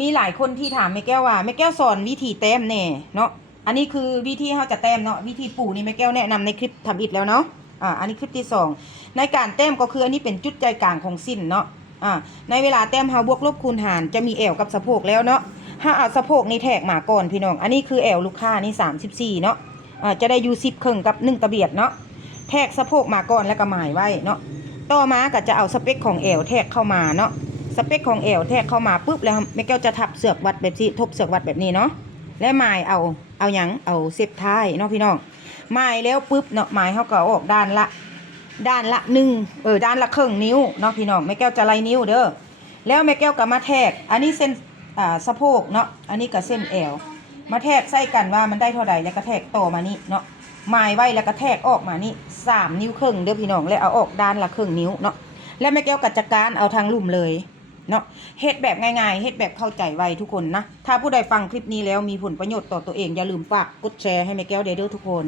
มีหลายคนที่ถามแม่แก้วว่าแม่แก้วสอนวิธีแต้มแน่เนาะอันนี้คือวิธีเขาจะแต้มเนาะวิธีปูนี่แม่แก้วแนะนำในคลิปทำอิฐแล้วเนาะอันนี้คลิปที่สองในการแต้มก็คืออันนี้เป็นจุดใจกลางของสิ้นเนาะในเวลาแต้มเฮาบวกลบคูณหารจะมีแอวกับสะโพกแล้วเนาะถ้าเอาสะโพกนี่แทกมาก่อนพี่น้องอันนี้คือแอวลูกค้านี่34เนาะจะได้อยู่10ครึ่งกับ1ตะเบียดเนาะแทกสะโพกมาก่อนแล้วก็หมายไว้เนาะต่อมาก็จะเอาสเปคของแอวแทกเข้ามาเนาะสเปคของแอวแทกเข้ามาปุ๊บแล้วแม่แก้วจะทับเสือกวัดแบบนี้ทบเสือกวัดแบบนี้เนาะและหมายเอาหยังเอาเซฟท้ายเนาะพี่น้องหมายแล้วปุ๊บเนาะหมายเขาก็ออกด้านละด้านละด้านละครึ่งนิ้วเนาะพี่น้องแม่แก้วจะไล่นิ้วเด้อแล้วแม่แก้วก็มาแทกอันนี้เส้นสะโพกเนาะอันนี้ก็เส้นแอวมาแทกใส่กันว่ามันได้เท่าใดแล้วก็แทกต่อมานี่เนาะหมายไว้แล้วก็แทกออกมานี่3 นิ้วครึ่งเด้อพี่น้องแล้วเอาออกด้านละครึ่งนิ้วเนาะแล้วแม่แก้วก็จัดการเอาทางลุ่มเลยเนาะเฮ็ดแบบง่ายๆเฮ็ดแบบเข้าใจไวทุกคนนะถ้าผู้ใดฟังคลิปนี้แล้วมีผลประโยชน์ต่อตัวเองอย่าลืมฝากกดแชร์ให้แม่แก้วเด้อทุกคน